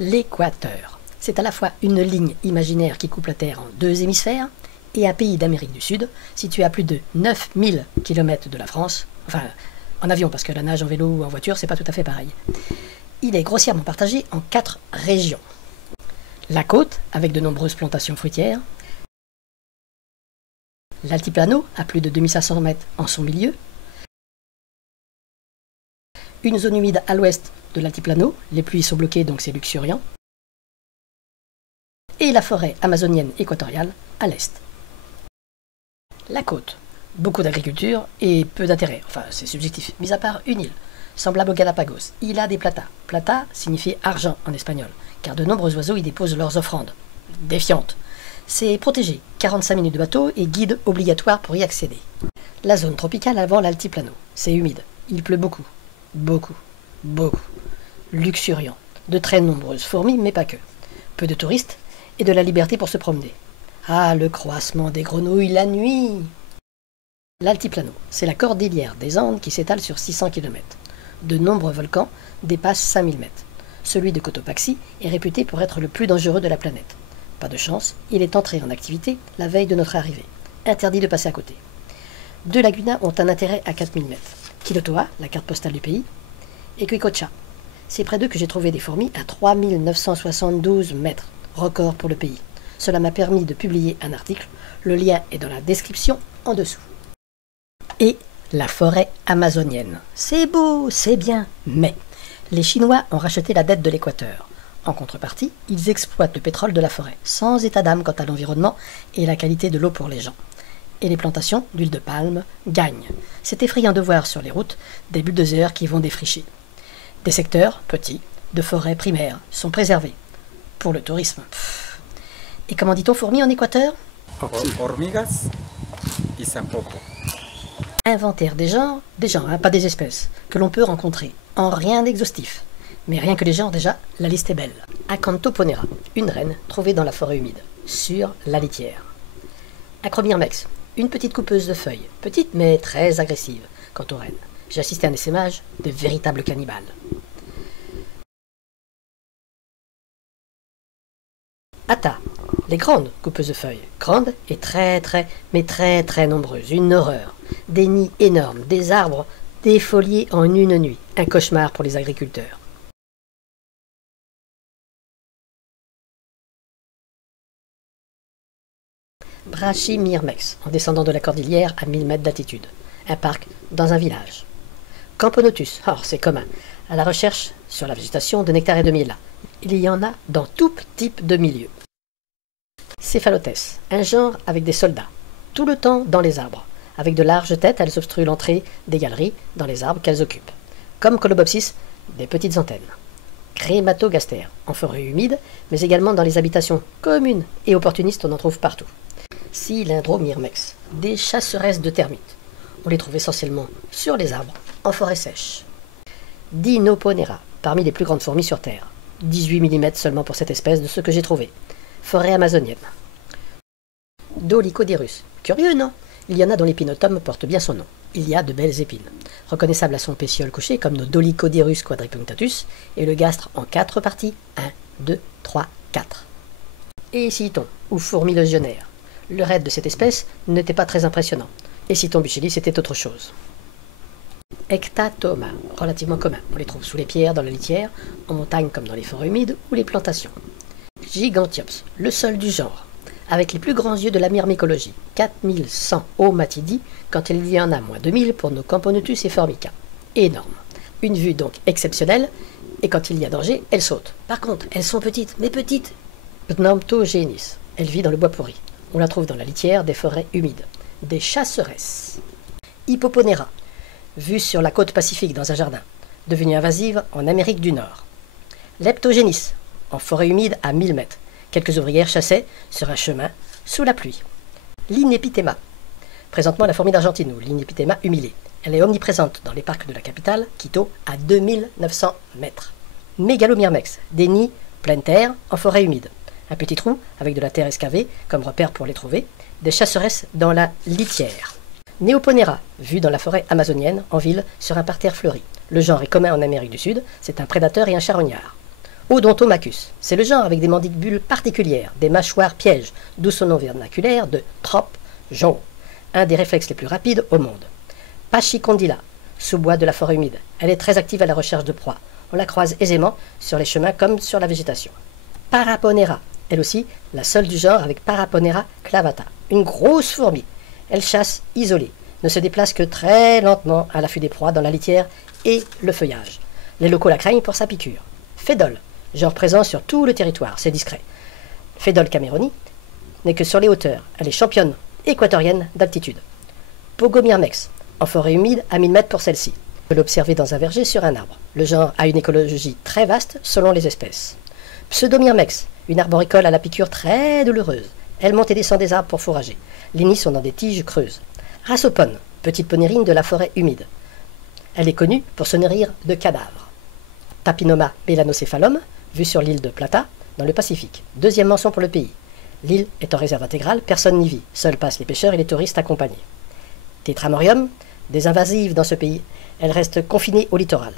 L'équateur. C'est à la fois une ligne imaginaire qui coupe la Terre en deux hémisphères et un pays d'Amérique du Sud, situé à plus de 9000 km de la France, enfin en avion parce que la nage en vélo ou en voiture c'est pas tout à fait pareil. Il est grossièrement partagé en 4 régions. La côte, avec de nombreuses plantations fruitières, l'altiplano, à plus de 2500 mètres en son milieu, une zone humide à l'ouest de l'altiplano, les pluies sont bloquées donc c'est luxuriant, et la forêt amazonienne équatoriale à l'est. La côte, beaucoup d'agriculture et peu d'intérêt, enfin c'est subjectif, mis à part une île, semblable aux Galapagos. Il a des plata. Plata signifie argent en espagnol, car de nombreux oiseaux y déposent leurs offrandes, défiantes. C'est protégé, 45 minutes de bateau et guide obligatoire pour y accéder. La zone tropicale avant l'altiplano, c'est humide, il pleut beaucoup, beaucoup, beaucoup, luxuriant, de très nombreuses fourmis mais pas que, peu de touristes et de la liberté pour se promener. Ah, le croassement des grenouilles la nuit! L'altiplano, c'est la cordillère des Andes qui s'étale sur 600 km. De nombreux volcans dépassent 5000 mètres. Celui de Cotopaxi est réputé pour être le plus dangereux de la planète. Pas de chance, il est entré en activité la veille de notre arrivée. Interdit de passer à côté. Deux lagunas ont un intérêt à 4000 mètres. Quilotoa, la carte postale du pays, et Quicocha. C'est près d'eux que j'ai trouvé des fourmis à 3972 mètres, record pour le pays. Cela m'a permis de publier un article, le lien est dans la description en dessous. Et la forêt amazonienne. C'est beau, c'est bien, mais les Chinois ont racheté la dette de l'Équateur. En contrepartie, ils exploitent le pétrole de la forêt, sans état d'âme quant à l'environnement et la qualité de l'eau pour les gens. Et les plantations d'huile de palme gagnent. C'est effrayant de voir sur les routes des bulldozers qui vont défricher. Des secteurs, petits, de forêts primaires, sont préservés. Pour le tourisme. Et comment dit-on fourmi en Équateur? Hormigas y zampopo. Inventaire des genres, pas des espèces, que l'on peut rencontrer, en rien d'exhaustif. Mais rien que les genres déjà, la liste est belle. Acanthoponera, une reine trouvée dans la forêt humide, sur la litière. Acromyrmex, une petite coupeuse de feuilles, petite mais très agressive. Quant aux reines, j'ai assisté à un essaimage de véritables cannibales. Atta, les grandes coupeuses de feuilles, grandes et très nombreuses, une horreur. Des nids énormes, des arbres défoliés en une nuit, un cauchemar pour les agriculteurs. Brachymyrmex, en descendant de la cordillère à 1000 mètres d'altitude, un parc dans un village. Camponotus, c'est commun, à la recherche sur la végétation de nectar et de miel. Il y en a dans tout type de milieu. Céphalothès, un genre avec des soldats, tout le temps dans les arbres. Avec de larges têtes, elles obstruent l'entrée des galeries dans les arbres qu'elles occupent. Comme Colobopsis, des petites antennes. Crématogaster, en forêt humide, mais également dans les habitations communes et opportunistes, on en trouve partout. Cylindromyrmex, des chasseresses de termites. On les trouve essentiellement sur les arbres, en forêt sèche. Dinoponera, parmi les plus grandes fourmis sur Terre. 18 mm seulement pour cette espèce de ce que j'ai trouvé. Forêt amazonienne. Dolichoderus. Curieux, non? Il y en a dont l'épinotum porte bien son nom. Il y a de belles épines, reconnaissables à son pétiole couché comme nos Dolichoderus quadripunctatus, et le gastre en 4 parties. 1, 2, 3, 4. Et Citon, ou fourmi légionnaire. Le raid de cette espèce n'était pas très impressionnant. Et Citon buchelli, c'était autre chose. Ectatoma, relativement commun. On les trouve sous les pierres, dans la litière, en montagne comme dans les forêts humides ou les plantations. Gigantiops, le seul du genre, avec les plus grands yeux de la myrmécologie, 4100 omatidis, quand il y en a moins de 1000 pour nos Camponotus et Formica. Énorme. Une vue donc exceptionnelle, et quand il y a danger, elles sautent. Par contre, elles sont petites, mais petites. Pneumtogenis, elle vit dans le bois pourri. On la trouve dans la litière des forêts humides. Des chasseresses. Hippoponera, vue sur la côte pacifique dans un jardin, devenue invasive en Amérique du Nord. Leptogénis, en forêt humide à 1000 mètres. Quelques ouvrières chassaient sur un chemin sous la pluie. Linepithema, présentement la fourmi d'Argentine ou Linepithema humilée. Elle est omniprésente dans les parcs de la capitale, Quito, à 2900 mètres. Mégalomyrmex, des nids pleine terre en forêt humide. Un petit trou avec de la terre excavée comme repère pour les trouver. Des chasseresses dans la litière. Neoponera, vue dans la forêt amazonienne, en ville, sur un parterre fleuri. Le genre est commun en Amérique du Sud, c'est un prédateur et un charognard. Odontomachus, c'est le genre avec des mandibules particulières, des mâchoires pièges, d'où son nom vernaculaire de trope, jonc, un des réflexes les plus rapides au monde. Pachycondyla, sous-bois de la forêt humide. Elle est très active à la recherche de proies. On la croise aisément sur les chemins comme sur la végétation. Paraponera, elle aussi, la seule du genre avec Paraponera clavata. Une grosse fourmi. Elle chasse isolée, ne se déplace que très lentement à l'affût des proies dans la litière et le feuillage. Les locaux la craignent pour sa piqûre. Fédole, genre présent sur tout le territoire, c'est discret. Fédole cameroni n'est que sur les hauteurs. Elle est championne équatorienne d'altitude. Pogomyrmex, en forêt humide à 1000 mètres pour celle-ci. On peut l'observer dans un verger sur un arbre. Le genre a une écologie très vaste selon les espèces. Pseudomyrmex, une arboricole à la piqûre très douloureuse. Elle monte et descend des arbres pour fourrager. Les nids sont dans des tiges creuses. Rhasopone, petite ponérine de la forêt humide. Elle est connue pour se nourrir de cadavres. Tapinoma mélanocéphalum, vue sur l'île de Plata, dans le Pacifique. Deuxième mention pour le pays. L'île est en réserve intégrale, personne n'y vit. Seuls passent les pêcheurs et les touristes accompagnés. Tétramorium, des invasives dans ce pays. Elle reste confinée au littoral.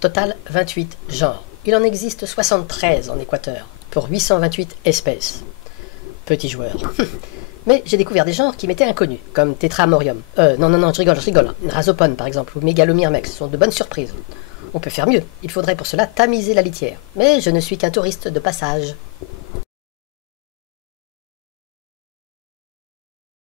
Total 28 genres. Il en existe 73 en Équateur, pour 828 espèces. Petit joueur. Mais j'ai découvert des genres qui m'étaient inconnus, comme Tétramorium. Non, je rigole. Rhasopone, par exemple, ou Mégalomyrmex sont de bonnes surprises. On peut faire mieux. Il faudrait pour cela tamiser la litière. Mais je ne suis qu'un touriste de passage.